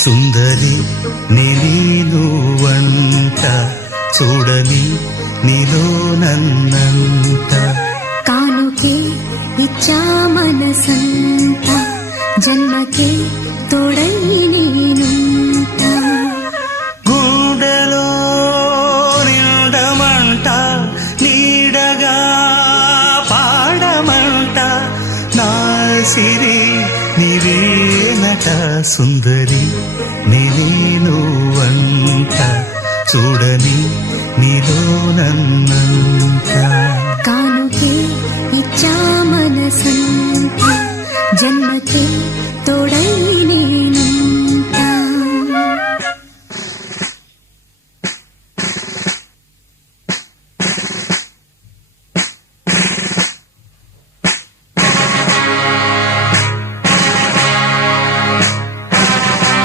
సుందరి నీనువంట చూడని నీలో నన్నంత కానుకే ఇచ్చా మనసంత జన్మకే తోడై నేనుంట గుండెలో నిండమంట నీడగా పాడమంట నా సిరి నీవేనట సుందరి నీనువంట చూడని నీలో నన్నంత కానుకే ఇచ్చా